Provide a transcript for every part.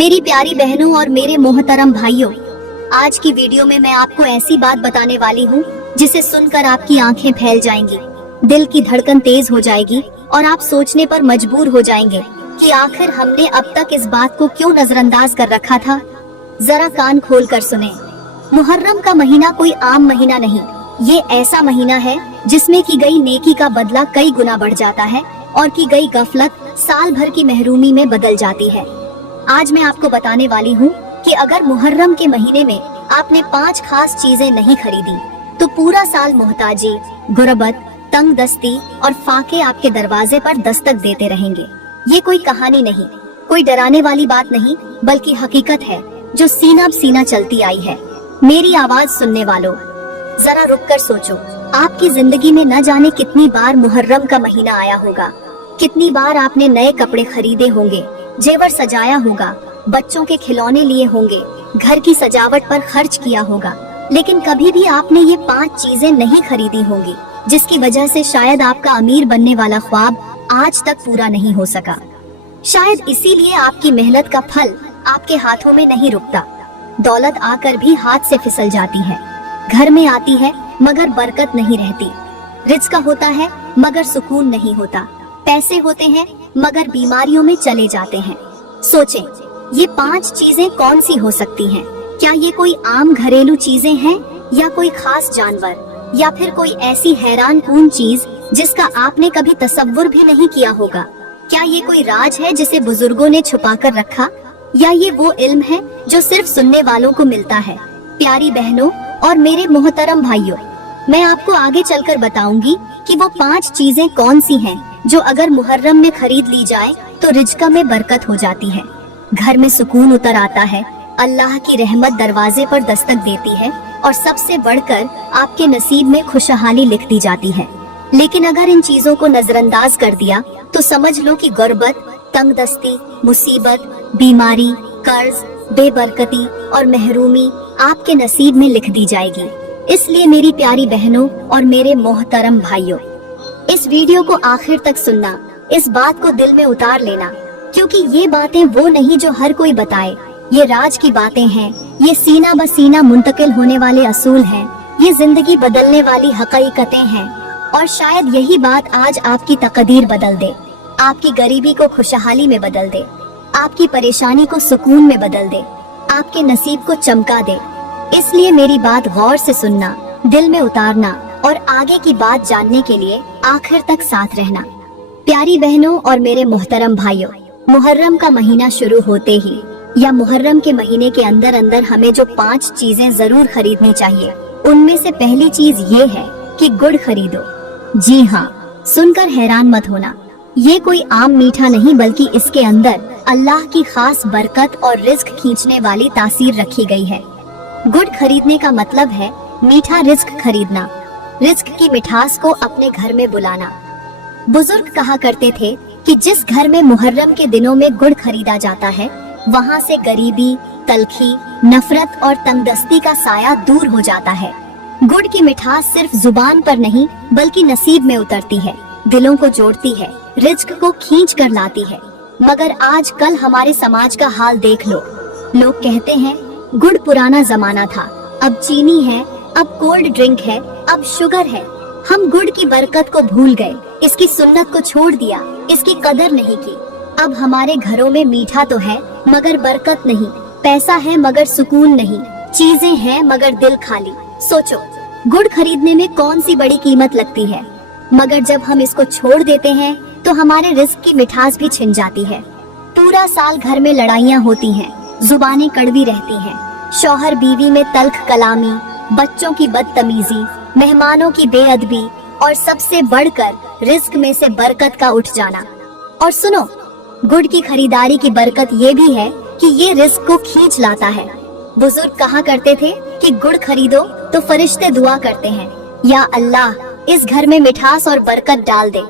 मेरी प्यारी बहनों और मेरे मोहतरम भाइयों, आज की वीडियो में मैं आपको ऐसी बात बताने वाली हूँ जिसे सुनकर आपकी आंखें फैल जाएंगी, दिल की धड़कन तेज हो जाएगी और आप सोचने पर मजबूर हो जाएंगे कि आखिर हमने अब तक इस बात को क्यों नजरअंदाज कर रखा था। जरा कान खोल कर सुने। मुहर्रम का महीना कोई आम महीना नहीं, ये ऐसा महीना है जिसमें की गई नेकी का बदला कई गुना बढ़ जाता है और की गई गफलत साल भर की महरूमी में बदल जाती है। आज मैं आपको बताने वाली हूँ कि अगर मुहर्रम के महीने में आपने 5 खास चीजें नहीं खरीदी तो पूरा साल मोहताजी, गुर्बत, तंगदस्ती और फाके आपके दरवाजे पर दस्तक देते रहेंगे। ये कोई कहानी नहीं, कोई डराने वाली बात नहीं, बल्कि हकीकत है जो सीना ब सीना चलती आई है। मेरी आवाज सुनने वालों, जरा रुक कर सोचो। आपकी जिंदगी में न जाने कितनी बार मुहर्रम का महीना आया होगा, कितनी बार आपने नए कपड़े खरीदे होंगे, जेवर सजाया होगा, बच्चों के खिलौने लिए होंगे, घर की सजावट पर खर्च किया होगा, लेकिन कभी भी आपने ये 5 चीजें नहीं खरीदी होंगी जिसकी वजह से शायद आपका अमीर बनने वाला ख्वाब आज तक पूरा नहीं हो सका। शायद इसीलिए आपकी मेहनत का फल आपके हाथों में नहीं रुकता। दौलत आकर भी हाथ से फिसल जाती है, घर में आती है मगर बरकत नहीं रहती, रिज़्क होता है मगर सुकून नहीं होता, पैसे होते हैं मगर बीमारियों में चले जाते हैं। सोचें, ये 5 चीजें कौन सी हो सकती हैं? क्या ये कोई आम घरेलू चीजें हैं या कोई खास जानवर या फिर कोई ऐसी हैरान कून चीज जिसका आपने कभी तसव्वुर भी नहीं किया होगा? क्या ये कोई राज है जिसे बुजुर्गों ने छुपा कर रखा, या ये वो इल्म है जो सिर्फ सुनने वालों को मिलता है? प्यारी बहनों और मेरे मोहतरम भाइयों, मैं आपको आगे चलकर बताऊंगी कि वो 5 चीजें कौन सी हैं जो अगर मुहर्रम में खरीद ली जाए तो रिज़्क में बरकत हो जाती है, घर में सुकून उतर आता है, अल्लाह की रहमत दरवाजे पर दस्तक देती है और सबसे बढ़कर आपके नसीब में खुशहाली लिख दी जाती है। लेकिन अगर इन चीजों को नजरअंदाज कर दिया तो समझ लो कि गुर्बत, तंगदस्ती, मुसीबत, बीमारी, कर्ज, बेबरकती और महरूमी आपके नसीब में लिख दी जाएगी। इसलिए मेरी प्यारी बहनों और मेरे मोहतरम भाइयों, इस वीडियो को आखिर तक सुनना, इस बात को दिल में उतार लेना, क्योंकि ये बातें वो नहीं जो हर कोई बताए। ये राज की बातें हैं, ये सीना ब सीना मुंतकिल होने वाले असूल हैं, ये जिंदगी बदलने वाली हकीकतें हैं। और शायद यही बात आज आपकी तकदीर बदल दे, आपकी गरीबी को खुशहाली में बदल दे, आपकी परेशानी को सुकून में बदल दे, आपके नसीब को चमका दे। इसलिए मेरी बात गौर से सुनना, दिल में उतारना और आगे की बात जानने के लिए आखिर तक साथ रहना। प्यारी बहनों और मेरे मोहतरम भाइयों, मुहर्रम का महीना शुरू होते ही या मुहर्रम के महीने के अंदर अंदर हमें जो 5 चीजें जरूर खरीदनी चाहिए, उनमें से पहली चीज ये है कि गुड़ खरीदो। जी हाँ, सुनकर हैरान मत होना, ये कोई आम मीठा नहीं, बल्कि इसके अंदर अल्लाह की खास बरकत और रिज़्क खींचने वाली तासीर रखी गई है। गुड़ खरीदने का मतलब है मीठा रिज़्क खरीदना, रिज़्क की मिठास को अपने घर में बुलाना। बुजुर्ग कहा करते थे कि जिस घर में मुहर्रम के दिनों में गुड़ खरीदा जाता है, वहाँ से गरीबी, तलखी, नफरत और तंगदस्ती का साया दूर हो जाता है। गुड़ की मिठास सिर्फ जुबान पर नहीं बल्कि नसीब में उतरती है, दिलों को जोड़ती है, रिज़्क को खींच कर लाती है। मगर आज कल हमारे समाज का हाल देख लो। लोग कहते हैं गुड़ पुराना जमाना था, अब चीनी है, अब कोल्ड ड्रिंक है, अब शुगर है। हम गुड़ की बरकत को भूल गए, इसकी सुन्नत को छोड़ दिया, इसकी कदर नहीं की। अब हमारे घरों में मीठा तो है मगर बरकत नहीं, पैसा है मगर सुकून नहीं, चीजें हैं मगर दिल खाली। सोचो, गुड़ खरीदने में कौन सी बड़ी कीमत लगती है, मगर जब हम इसको छोड़ देते हैं तो हमारे रिज़्क की मिठास भी छिन जाती है। पूरा साल घर में लड़ाइयाँ होती हैं, जुबानें कड़वी रहती हैं, शौहर बीवी में तल्ख कलामी, बच्चों की बदतमीजी, मेहमानों की बेअदबी और सबसे बढ़कर रिज़्क में से बरकत का उठ जाना। और सुनो, गुड़ की खरीदारी की बरकत ये भी है कि ये रिज़्क को खींच लाता है। बुजुर्ग कहा करते थे कि गुड़ खरीदो तो फरिश्ते दुआ करते हैं, या अल्लाह इस घर में मिठास और बरकत डाल दे।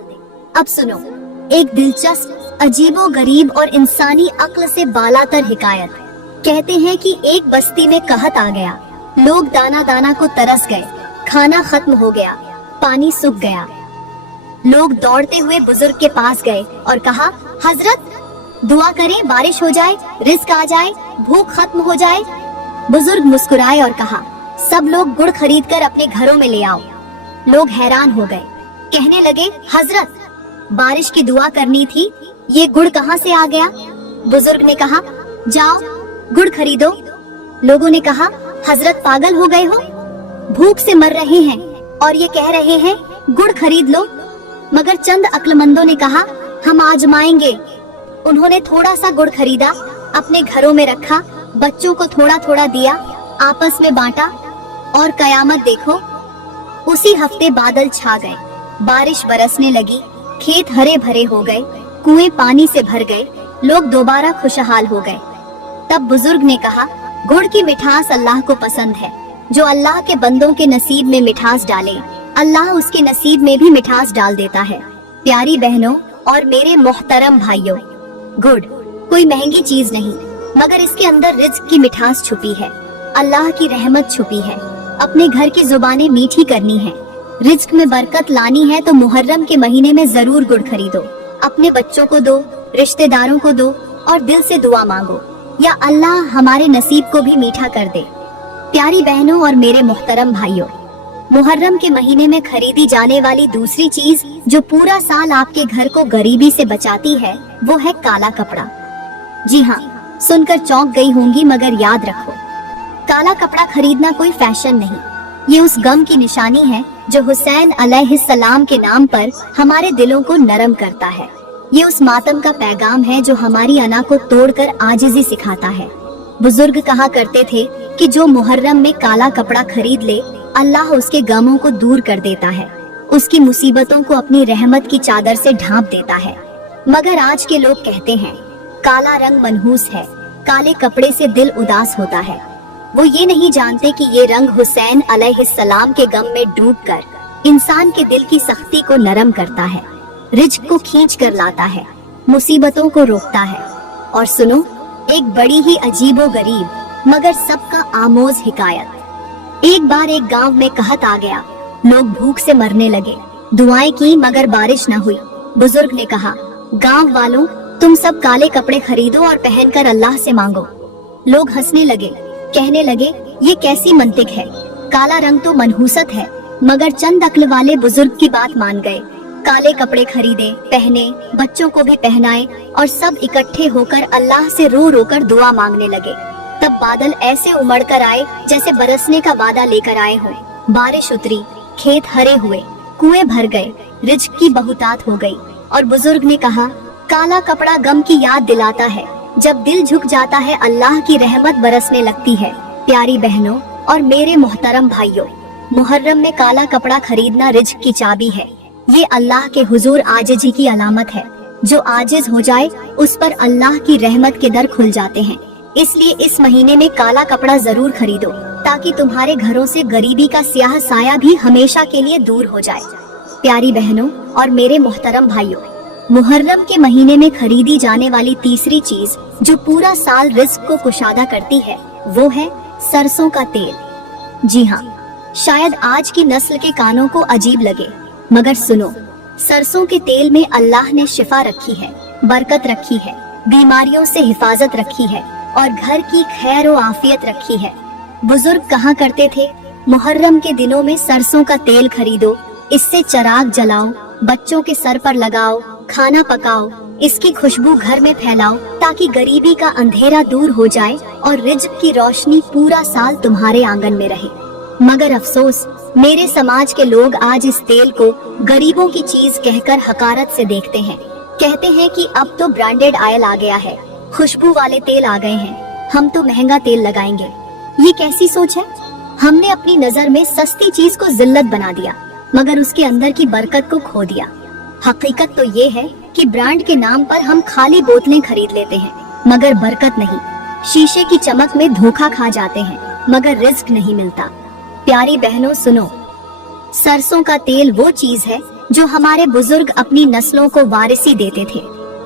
अब सुनो एक दिलचस्प, अजीबो गरीब और इंसानी अक्ल से बालातर हिकायत। कहते हैं कि एक बस्ती में कहत आ गया, लोग दाना दाना को तरस गए, खाना खत्म हो गया, पानी सूख गया। लोग दौड़ते हुए बुजुर्ग के पास गए और कहा, हजरत दुआ करें बारिश हो जाए, रिस्क आ जाए, भूख खत्म हो जाए। बुजुर्ग मुस्कुराए और कहा, सब लोग गुड़ खरीद कर अपने घरों में ले आओ। लोग हैरान हो गए, कहने लगे, हजरत बारिश की दुआ करनी थी, ये गुड़ कहाँ से आ गया? बुजुर्ग ने कहा, जाओ गुड़ खरीदो। लोगों ने कहा, हजरत पागल हो गए हो, भूख से मर रहे हैं और ये कह रहे हैं गुड़ खरीद लो। मगर चंद अक्लमंदों ने कहा, हम आजमाएंगे। उन्होंने थोड़ा सा गुड़ खरीदा, अपने घरों में रखा, बच्चों को थोड़ा थोड़ा दिया, आपस में बांटा और कयामत देखो, उसी हफ्ते बादल छा गए, बारिश बरसने लगी, खेत हरे भरे हो गए, कुएं पानी से भर गए, लोग दोबारा खुशहाल हो गए। तब बुजुर्ग ने कहा, गुड़ की मिठास अल्लाह को पसंद है। जो अल्लाह के बंदों के नसीब में मिठास डाले, अल्लाह उसके नसीब में भी मिठास डाल देता है। प्यारी बहनों और मेरे मोहतरम भाइयों, गुड़ कोई महंगी चीज नहीं, मगर इसके अंदर रिज्क की मिठास छुपी है, अल्लाह की रहमत छुपी है। अपने घर की जुबानें मीठी करनी है, रिज्क में बरकत लानी है तो मुहर्रम के महीने में जरूर गुड़ खरीदो। अपने बच्चों को दो, रिश्तेदारों को दो और दिल से दुआ मांगो, या अल्लाह हमारे नसीब को भी मीठा कर दे। प्यारी बहनों और मेरे मोहतरम भाइयों, मुहर्रम के महीने में खरीदी जाने वाली दूसरी चीज जो पूरा साल आपके घर को गरीबी से बचाती है, वो है काला कपड़ा। जी हाँ, सुनकर चौंक गई होंगी, मगर याद रखो, काला कपड़ा खरीदना कोई फैशन नहीं, ये उस गम की निशानी है जो हुसैन अलैहिस्सलाम के नाम पर हमारे दिलों को नरम करता है। ये उस मातम का पैगाम है जो हमारी अना को तोड़कर आजिज़ी सिखाता है। बुजुर्ग कहा करते थे कि जो मुहर्रम में काला कपड़ा खरीद ले, अल्लाह उसके गमों को दूर कर देता है, उसकी मुसीबतों को अपनी रहमत की चादर से ढांप देता है। मगर आज के लोग कहते हैं काला रंग मनहूस है, काले कपड़े से दिल उदास होता है। वो ये नहीं जानते कि ये रंग हुसैन अलैहिस्सलाम के गम में डूबकर इंसान के दिल की सख्ती को नरम करता है, रिज्क को खींच कर लाता है, मुसीबतों को रोकता है। और सुनो एक बड़ी ही अजीबो गरीब मगर सबका आमोज हिकायत। एक बार एक गांव में कहत आ गया, लोग भूख से मरने लगे, दुआएं की मगर बारिश न हुई। बुजुर्ग ने कहा, गांव वालों तुम सब काले कपड़े खरीदो और पहनकर अल्लाह से मांगो। लोग हंसने लगे, कहने लगे ये कैसी मंतिक है, काला रंग तो मनहूसत है। मगर चंद अक्ल वाले बुजुर्ग की बात मान गए, काले कपड़े खरीदे, पहने, बच्चों को भी पहनाए और सब इकट्ठे होकर अल्लाह से रो रो कर दुआ मांगने लगे। तब बादल ऐसे उमड़ कर आए जैसे बरसने का वादा लेकर आए हो। बारिश उतरी, खेत हरे हुए, कुएं भर गए, रिज्क की बहुतात हो गई। और बुजुर्ग ने कहा, काला कपड़ा गम की याद दिलाता है, जब दिल झुक जाता है अल्लाह की रहमत बरसने लगती है। प्यारी बहनों और मेरे मोहतरम भाइयों, मुहर्रम में काला कपड़ा खरीदना रिज्क की चाबी है। ये अल्लाह के हुजूर आजिज़ी की अलामत है। जो आजिज हो जाए उस पर अल्लाह की रहमत के दर खुल जाते हैं। इसलिए इस महीने में काला कपड़ा जरूर खरीदो ताकि तुम्हारे घरों से गरीबी का स्याह साया भी हमेशा के लिए दूर हो जाए। प्यारी बहनों और मेरे मोहतरम भाइयों, मुहर्रम के महीने में खरीदी जाने वाली तीसरी चीज जो पूरा साल रिस्क को कुशादा करती है, वो है सरसों का तेल। जी हाँ, शायद आज की नस्ल के कानों को अजीब लगे, मगर सुनो, सरसों के तेल में अल्लाह ने शिफा रखी है, बरकत रखी है, बीमारियों से हिफाजत रखी है और घर की खैर व आफियत रखी है। बुजुर्ग कहा करते थे, मुहर्रम के दिनों में सरसों का तेल खरीदो, इससे चिराग जलाओ, बच्चों के सर पर लगाओ, खाना पकाओ, इसकी खुशबू घर में फैलाओ ताकि गरीबी का अंधेरा दूर हो जाए और रिज्क की रोशनी पूरा साल तुम्हारे आंगन में रहे। मगर अफसोस, मेरे समाज के लोग आज इस तेल को गरीबों की चीज कहकर हकारत से देखते हैं। कहते हैं कि अब तो ब्रांडेड ऑयल आ गया है, खुशबू वाले तेल आ गए हैं, हम तो महंगा तेल लगाएंगे। ये कैसी सोच है? हमने अपनी नजर में सस्ती चीज को जिल्लत बना दिया, मगर उसके अंदर की बरकत को खो दिया। हकीकत तो ये है कि ब्रांड के नाम पर हम खाली बोतलें खरीद लेते हैं, मगर बरकत नहीं। शीशे की चमक में धोखा खा जाते हैं, मगर रिस्क नहीं मिलता। प्यारी बहनों सुनो, सरसों का तेल वो चीज है जो हमारे बुजुर्ग अपनी नस्लों को वारिसी देते थे।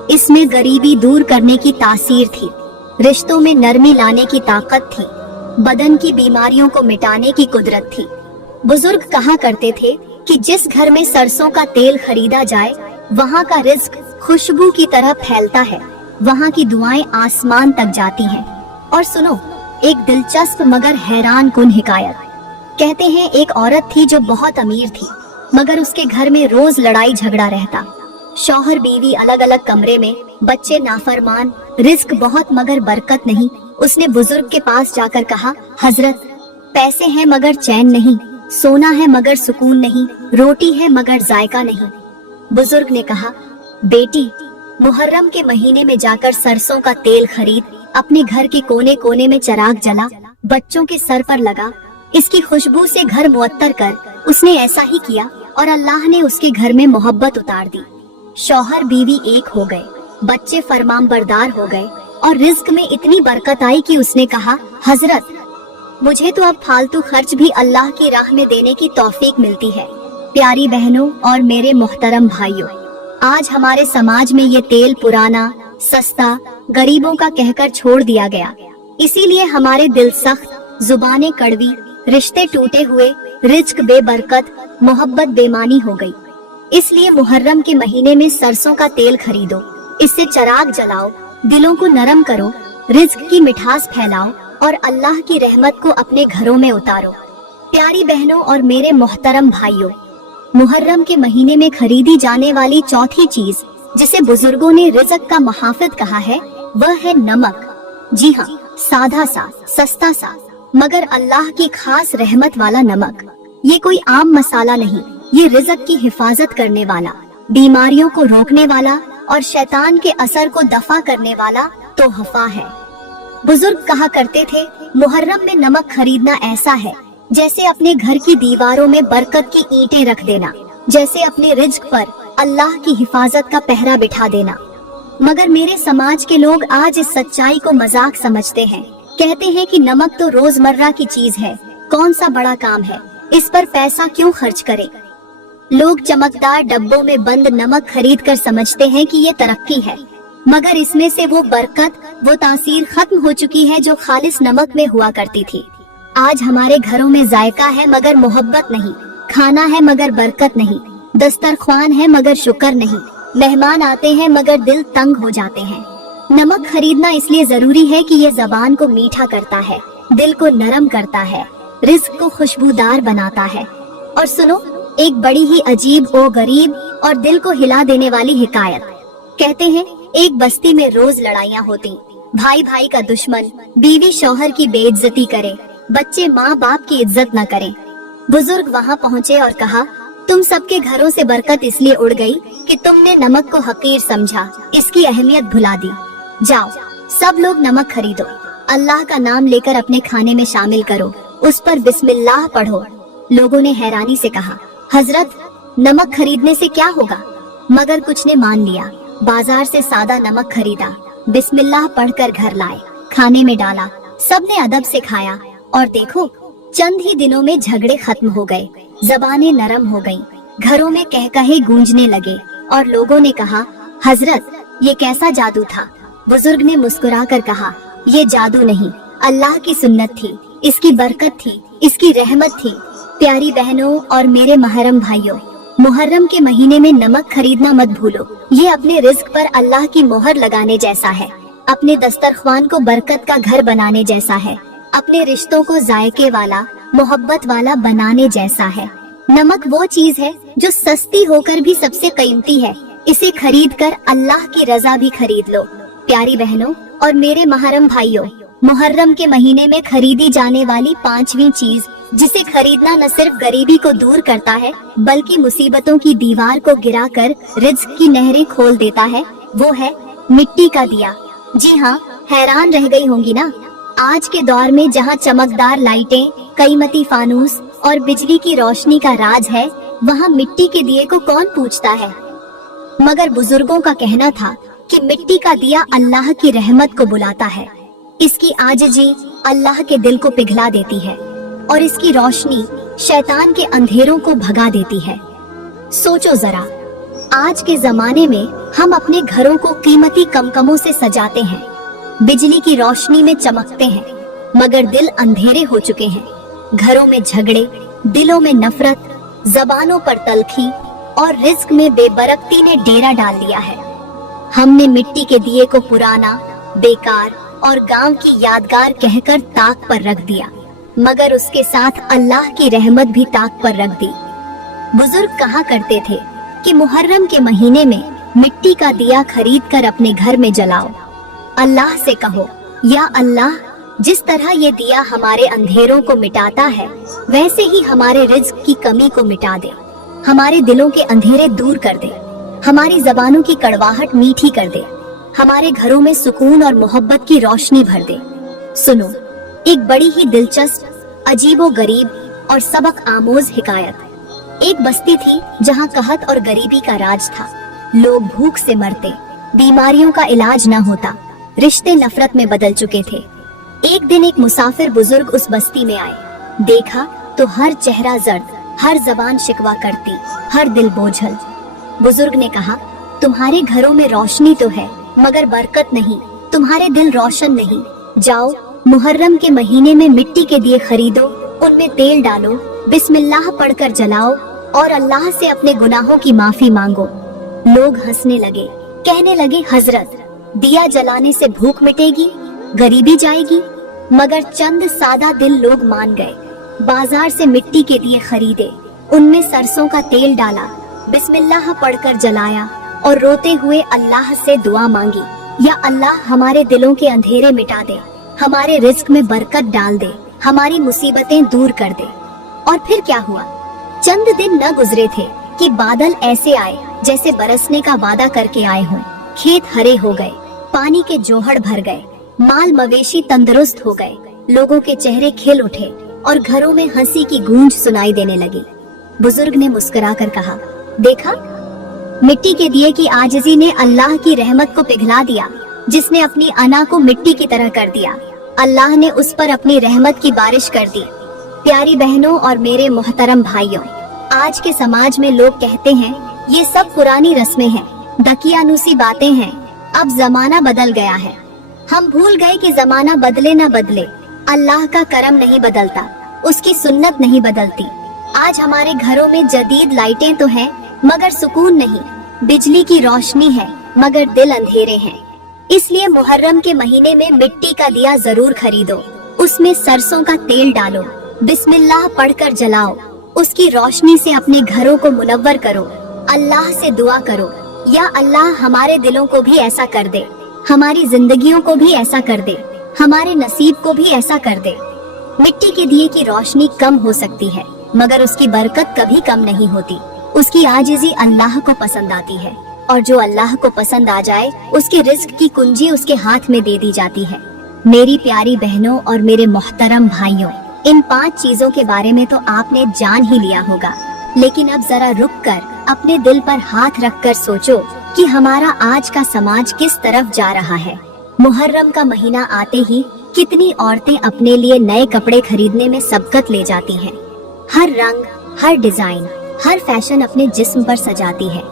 इसमें गरीबी दूर करने की तासीर थी, रिश्तों में नरमी लाने की ताकत थी, बदन की बीमारियों को मिटाने की कुदरत थी। बुजुर्ग कहा करते थे कि जिस घर में सरसों का तेल खरीदा जाए, वहाँ का रिज्क खुशबू की तरह फैलता है। वहाँ की दुआएं आसमान तक जाती हैं। और सुनो एक दिलचस्प मगर हैरान कुन हिकायत। कहते हैं एक औरत थी जो बहुत अमीर थी, मगर उसके घर में रोज लड़ाई झगड़ा रहता। शौहर बीवी अलग अलग कमरे में, बच्चे नाफरमान, रिस्क बहुत मगर बरकत नहीं। उसने बुजुर्ग के पास जाकर कहा, हजरत पैसे हैं मगर चैन नहीं, सोना है मगर सुकून नहीं, रोटी है मगर जायका नहीं। बुजुर्ग ने कहा, बेटी मुहर्रम के महीने में जाकर सरसों का तेल खरीद, अपने घर के कोने कोने में चिराग जला, बच्चों के सर पर लगा, इसकी खुशबू से घर मुअत्तर कर। उसने ऐसा ही किया और अल्लाह ने उसके घर में मोहब्बत उतार दी। शौहर बीवी एक हो गए, बच्चे फरमानबरदार हो गए और रिज्क में इतनी बरकत आई कि उसने कहा, हजरत मुझे तो अब फालतू खर्च भी अल्लाह की राह में देने की तौफीक मिलती है। प्यारी बहनों और मेरे मोहतरम भाइयों, आज हमारे समाज में ये तेल पुराना, सस्ता, गरीबों का कहकर छोड़ दिया गया। इसीलिए हमारे दिल सख्त, जुबानें कड़वी, रिश्ते टूटे हुए, रिज्क बेबरकत, मोहब्बत बेमानी हो गई। इसलिए मुहर्रम के महीने में सरसों का तेल खरीदो, इससे चिराग जलाओ, दिलों को नरम करो, रिज्क की मिठास फैलाओ और अल्लाह की रहमत को अपने घरों में उतारो। प्यारी बहनों और मेरे मोहतरम भाइयों, मुहर्रम के महीने में खरीदी जाने वाली चौथी चीज जिसे बुजुर्गों ने रिज़्क का मुहाफिज कहा है, वह है नमक। जी हाँ, सादा सा, सस्ता सा, मगर अल्लाह की खास रहमत वाला नमक। ये कोई आम मसाला नहीं, ये रिज़्क की हिफाजत करने वाला, बीमारियों को रोकने वाला और शैतान के असर को दफा करने वाला तोहफा है। बुजुर्ग कहा करते थे, मुहर्रम में नमक खरीदना ऐसा है जैसे अपने घर की दीवारों में बरकत की ईंटें रख देना, जैसे अपने रिज्क पर अल्लाह की हिफाजत का पहरा बिठा देना। मगर मेरे समाज के लोग आज इस सच्चाई को मजाक समझते हैं। कहते हैं कि नमक तो रोजमर्रा की चीज है, कौन सा बड़ा काम है, इस पर पैसा क्यों खर्च करें। लोग चमकदार डब्बों में बंद नमक खरीद कर समझते हैं कि ये तरक्की है, मगर इसमें से वो बरकत, वो तासीर खत्म हो चुकी है जो खालिस नमक में हुआ करती थी। आज हमारे घरों में जायका है मगर मोहब्बत नहीं, खाना है मगर बरकत नहीं, दस्तरख्वान है मगर शुक्र नहीं, मेहमान आते हैं मगर दिल तंग हो जाते हैं। नमक खरीदना इसलिए जरूरी है कि ये जबान को मीठा करता है, दिल को नरम करता है, रिज्क को खुशबूदार बनाता है। और सुनो एक बड़ी ही अजीब ओ गरीब और दिल को हिला देने वाली हिकायत। कहते हैं एक बस्ती में रोज लड़ाइयाँ होती, भाई भाई का दुश्मन, बीवी शौहर की बेइज्जती करे, बच्चे माँ बाप की इज्जत न करें। बुजुर्ग वहाँ पहुँचे और कहा, तुम सबके घरों से बरकत इसलिए उड़ गई कि तुमने नमक को हकीर समझा, इसकी अहमियत भुला दी। जाओ सब लोग नमक खरीदो, अल्लाह का नाम लेकर अपने खाने में शामिल करो, उस पर बिस्मिल्लाह पढ़ो। लोगों ने हैरानी से कहा, हजरत नमक खरीदने से क्या होगा? मगर कुछ ने मान लिया, बाजार से सादा नमक खरीदा, बिस्मिल्लाह पढ़कर घर लाए, खाने में डाला, सबने अदब से खाया और देखो चंद ही दिनों में झगड़े खत्म हो गए, जबानें नरम हो गईं, घरों में कहकहे गूंजने लगे और लोगों ने कहा, हजरत ये कैसा जादू था? बुजुर्ग ने मुस्कुराकर कहा, ये जादू नहीं, अल्लाह की सुन्नत थी, इसकी बरकत थी, इसकी रहमत थी। प्यारी बहनों और मेरे महरम भाइयों, मुहर्रम के महीने में नमक खरीदना मत भूलो। ये अपने रिज्क पर अल्लाह की मोहर लगाने जैसा है, अपने दस्तरख्वान को बरकत का घर बनाने जैसा है, अपने रिश्तों को जायके वाला, मोहब्बत वाला बनाने जैसा है। नमक वो चीज है जो सस्ती होकर भी सबसे कीमती है, इसे खरीद कर अल्लाह की रजा भी खरीद लो। प्यारी बहनों और मेरे महरम भाइयों, मुहर्रम के महीने में खरीदी जाने वाली पांचवी चीज जिसे खरीदना न सिर्फ गरीबी को दूर करता है बल्कि मुसीबतों की दीवार को गिराकर रिज्क की नहरें खोल देता है, वो है मिट्टी का दिया। जी हाँ, हैरान रह गई होंगी ना, आज के दौर में जहाँ चमकदार लाइटें, कीमती फानूस और बिजली की रोशनी का राज है, वहाँ मिट्टी के दिए को कौन पूछता है। मगर बुजुर्गों का कहना था कि मिट्टी का दिया अल्लाह की रहमत को बुलाता है, इसकी आजिज़ी अल्लाह के दिल को पिघला देती है और इसकी रोशनी शैतान के अंधेरों को भगा देती है। सोचो जरा, आज के जमाने में हम अपने घरों को कीमती कमकमों से सजाते हैं, बिजली की रोशनी में चमकते हैं, मगर दिल अंधेरे हो चुके हैं। घरों में झगड़े, दिलों में नफरत, जबानों पर तलखी और रिज्क में बेबरकती ने डेरा डाल दिया है। हमने मिट्टी के दिए को पुराना, बेकार और गांव की यादगार कहकर ताक पर रख दिया, मगर उसके साथ अल्लाह की रहमत भी ताक पर रख दी। बुजुर्ग कहा करते थे कि मुहर्रम के महीने में मिट्टी का दिया खरीद कर अपने घर में जलाओ। अल्लाह से कहो, या अल्लाह, जिस तरह ये दिया हमारे अंधेरों को मिटाता है, वैसे ही हमारे रिज्क की कमी को मिटा दे, हमारे दिलों के अंधेरे दूर कर दे, हमारी जबानों की कड़वाहट मीठी कर दे, हमारे घरों में सुकून और मोहब्बत की रोशनी भर दे। सुनो एक बड़ी ही दिलचस्प, अजीबो गरीब और सबक आमोज हिकायत। एक बस्ती थी जहाँ कहत और गरीबी का राज था। लोग भूख से मरते, बीमारियों का इलाज न होता, रिश्ते नफरत में बदल चुके थे। एक दिन एक मुसाफिर बुजुर्ग उस बस्ती में आए। देखा तो हर चेहरा जर्द, हर जबान शिकवा करती, हर दिल बोझल। बुजुर्ग ने कहा, तुम्हारे घरों में रोशनी तो है मगर बरकत नहीं, तुम्हारे दिल रोशन नहीं। जाओ मुहर्रम के महीने में मिट्टी के दिए खरीदो, उनमें तेल डालो, बिस्मिल्लाह पढ़कर जलाओ और अल्लाह से अपने गुनाहों की माफी मांगो। लोग हंसने लगे, कहने लगे, हजरत, दिया जलाने से भूख मिटेगी, गरीबी जाएगी? मगर चंद सादा दिल लोग मान गए। बाजार से मिट्टी के दिए खरीदे, उनमें सरसों का तेल डाला, बिस्मिल्लाह पढ़कर जलाया और रोते हुए अल्लाह से दुआ मांगी, या अल्लाह हमारे दिलों के अंधेरे मिटा दे, हमारे रिज्क में बरकत डाल दे, हमारी मुसीबतें दूर कर दे। और फिर क्या हुआ? चंद दिन न गुजरे थे कि बादल ऐसे आए जैसे बरसने का वादा करके आए हों। खेत हरे हो गए, पानी के जोहड़ भर गए, माल मवेशी तंदुरुस्त हो गए, लोगों के चेहरे खिल उठे और घरों में हंसी की गूंज सुनाई देने लगी। बुजुर्ग ने मुस्कुराकर कहा, देखा, मिट्टी के दिए की आजिज़ी ने अल्लाह की रहमत को पिघला दिया। जिसने अपनी अना को मिट्टी की तरह कर दिया, अल्लाह ने उस पर अपनी रहमत की बारिश कर दी। प्यारी बहनों और मेरे मोहतरम भाइयों, आज के समाज में लोग कहते हैं ये सब पुरानी रस्में हैं, दकियानूसी बातें हैं, अब जमाना बदल गया है। हम भूल गए कि जमाना बदले न बदले, अल्लाह का करम नहीं बदलता, उसकी सुन्नत नहीं बदलती। आज हमारे घरों में जदीद लाइटें तो हैं मगर सुकून नहीं, बिजली की रोशनी है मगर दिल अंधेरे हैं। इसलिए मुहर्रम के महीने में मिट्टी का दिया जरूर खरीदो, उसमें सरसों का तेल डालो, बिस्मिल्लाह पढ़कर जलाओ, उसकी रोशनी से अपने घरों को मुनव्वर करो, अल्लाह से दुआ करो, या अल्लाह हमारे दिलों को भी ऐसा कर दे, हमारी जिंदगियों को भी ऐसा कर दे, हमारे नसीब को भी ऐसा कर दे। मिट्टी के दिए की रोशनी कम हो सकती है मगर उसकी बरकत कभी कम नहीं होती। उसकी आजिज़ी अल्लाह को पसंद आती है और जो अल्लाह को पसंद आ जाए उसके रिज्क की कुंजी उसके हाथ में दे दी जाती है। मेरी प्यारी बहनों और मेरे मोहतरम भाइयों, इन 5 चीजों के बारे में तो आपने जान ही लिया होगा, लेकिन अब जरा रुक कर अपने दिल पर हाथ रख कर सोचो कि हमारा आज का समाज किस तरफ जा रहा है। मुहर्रम का महीना आते ही कितनी औरतें अपने लिए नए कपड़े खरीदने में सबकत ले जाती हैं। हर रंग, हर डिजाइन, हर फैशन अपने जिस्म पर सजाती है,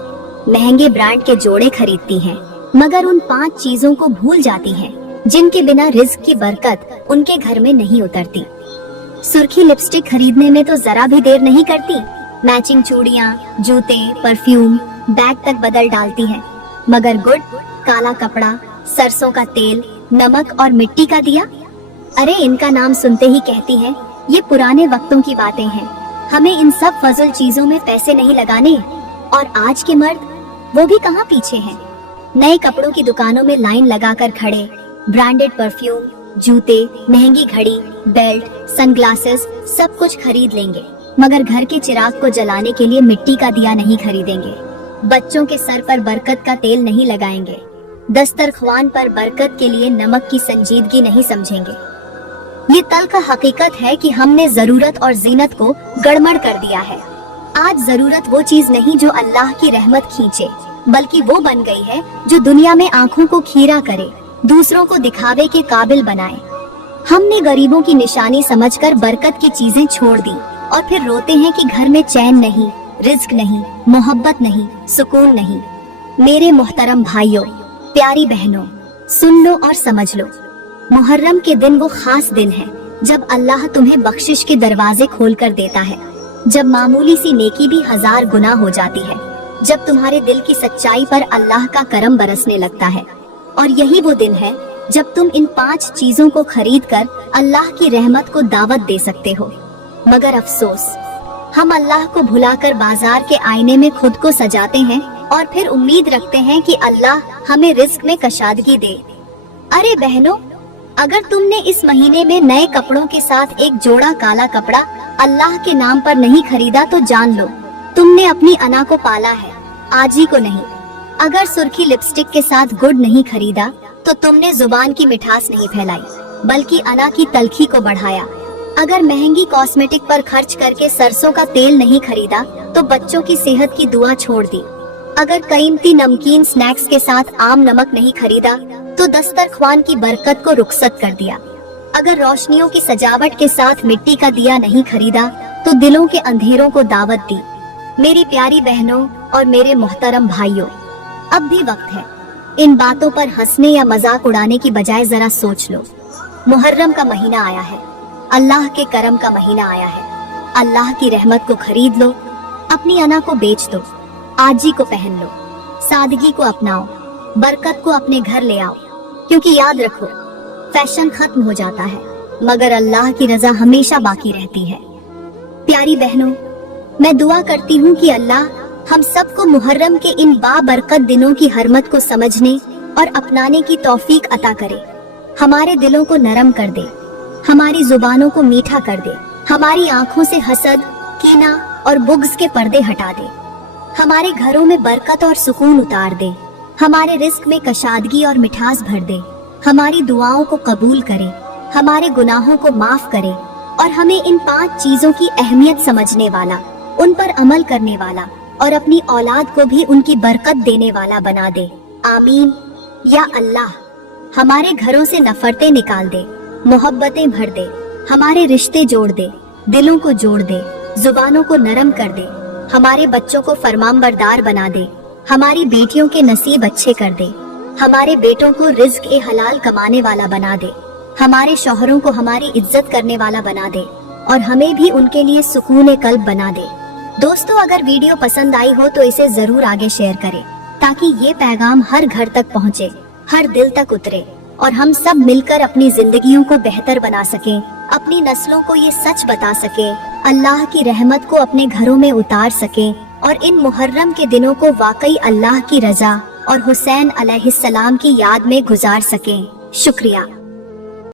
महंगे ब्रांड के जोड़े खरीदती हैं, मगर उन 5 चीजों को भूल जाती हैं जिनके बिना रिज्क की बरकत उनके घर में नहीं उतरती। सुर्खी लिपस्टिक खरीदने में तो जरा भी देर नहीं करती, मैचिंग चूड़ियाँ, जूते, परफ्यूम, बैग तक बदल डालती हैं, मगर गुड़, काला कपड़ा, सरसों का तेल, नमक और मिट्टी का दिया, अरे इनका नाम सुनते ही कहती हैं ये पुराने वक्तों की बातें हैं, हमें इन सब फजल चीजों में पैसे नहीं लगाने। और आज के मर्द, वो भी कहाँ पीछे हैं। नए कपड़ों की दुकानों में लाइन लगाकर खड़े, ब्रांडेड परफ्यूम, जूते, महंगी घड़ी, बेल्ट, सनग्लासेस सब कुछ खरीद लेंगे, मगर घर के चिराग को जलाने के लिए मिट्टी का दिया नहीं खरीदेंगे। बच्चों के सर पर बरकत का तेल नहीं लगाएंगे, दस्तरख्वान पर बरकत के लिए नमक की संजीदगी नहीं समझेंगे। ये तल्ख हकीकत है कि हमने जरूरत और जीनत को गड़बड़ कर दिया है। आज जरूरत वो चीज नहीं जो अल्लाह की रहमत खींचे, बल्कि वो बन गई है जो दुनिया में आंखों को खीरा करे, दूसरों को दिखावे के काबिल बनाए। हमने गरीबों की निशानी समझकर बरकत की चीजें छोड़ दी और फिर रोते हैं कि घर में चैन नहीं, रिज्क नहीं, मोहब्बत नहीं, सुकून नहीं। मेरे मोहतरम भाइयों, प्यारी बहनों, सुन लो और समझ लो, मुहर्रम के दिन वो खास दिन है जब अल्लाह तुम्हें बख्शिश के दरवाजे खोल कर देता है, जब मामूली सी नेकी भी 1000 गुना हो जाती है। जब तुम्हारे दिल की सच्चाई पर अल्लाह का करम बरसने लगता है। और यही वो दिन है जब तुम इन 5 चीजों को खरीद कर अल्लाह की रहमत को दावत दे सकते हो। मगर अफसोस, हम अल्लाह को भुलाकर बाजार के आईने में खुद को सजाते हैं और फिर उम्मीद रखते हैं कि अल्लाह हमें रिस्क में कशादगी दे। अरे बहनों, अगर तुमने इस महीने में नए कपड़ों के साथ एक जोड़ा काला कपड़ा अल्लाह के नाम पर नहीं खरीदा तो जान लो तुमने अपनी अना को पाला है, आजी को नहीं। अगर सुर्खी लिपस्टिक के साथ गुड़ नहीं खरीदा तो तुमने जुबान की मिठास नहीं फैलाई, बल्कि अना की तलखी को बढ़ाया। अगर महंगी कॉस्मेटिक पर खर्च करके सरसों का तेल नहीं खरीदा तो बच्चों की सेहत की दुआ छोड़ दी। अगर कीमती नमकीन स्नैक्स के साथ आम नमक नहीं खरीदा तो दस्तरख्वान की बरकत को रुखसत कर दिया। अगर रोशनियों की सजावट के साथ मिट्टी का दिया नहीं खरीदा तो दिलों के अंधेरों को दावत दी। मेरी प्यारी बहनों और मेरे मोहतरम भाइयों, अब भी वक्त है। इन बातों पर हंसने या मजाक उड़ाने की बजाय जरा सोच लो। मुहर्रम का महीना आया है, अल्लाह के करम का महीना आया है। अल्लाह की रहमत को खरीद लो, अपनी अना को बेच दो, आजी को पहन लो, सादगी को अपनाओ, बरकत को अपने घर ले आओ। क्योंकि याद रखो, फैशन खत्म हो जाता है मगर अल्लाह की रजा हमेशा बाकी रहती है। प्यारी बहनों, मैं दुआ करती हूँ कि अल्लाह हम सबको मुहर्रम के इन बाबरकत दिनों की हरमत को समझने और अपनाने की तौफीक अता करे। हमारे दिलों को नरम कर दे, हमारी जुबानों को मीठा कर दे, हमारी आंखों से हसद, कीना और बुग़्ज़ के पर्दे हटा दे, हमारे घरों में बरकत और सुकून उतार दे, हमारे रिस्क में कशादगी और मिठास भर दे, हमारी दुआओं को कबूल करे, हमारे गुनाहों को माफ करे और हमें इन 5 चीजों की अहमियत समझने वाला, उन पर अमल करने वाला और अपनी औलाद को भी उनकी बरकत देने वाला बना दे। आमीन या अल्लाह। हमारे घरों से नफरतें निकाल दे, मोहब्बतें भर दे, हमारे रिश्ते जोड़ दे, दिलों को जोड़ दे, जुबानों को नरम कर दे, हमारे बच्चों को फरमानबरदार बना दे, हमारी बेटियों के नसीब अच्छे कर दे, हमारे बेटों को रिज्क ए हलाल कमाने वाला बना दे, हमारे शौहरों को हमारी इज्जत करने वाला बना दे और हमें भी उनके लिए सुकून कल्ब बना दे। दोस्तों, अगर वीडियो पसंद आई हो तो इसे जरूर आगे शेयर करें ताकि ये पैगाम हर घर तक पहुँचे, हर दिल तक उतरे और हम सब मिलकर अपनी जिंदगियों को बेहतर बना सकें, अपनी नस्लों को ये सच बता सकें, अल्लाह की रहमत को अपने घरों में उतार सकें और इन मुहर्रम के दिनों को वाकई अल्लाह की रजा और हुसैन अलैहिस्सलाम की याद में गुजार सकें। शुक्रिया।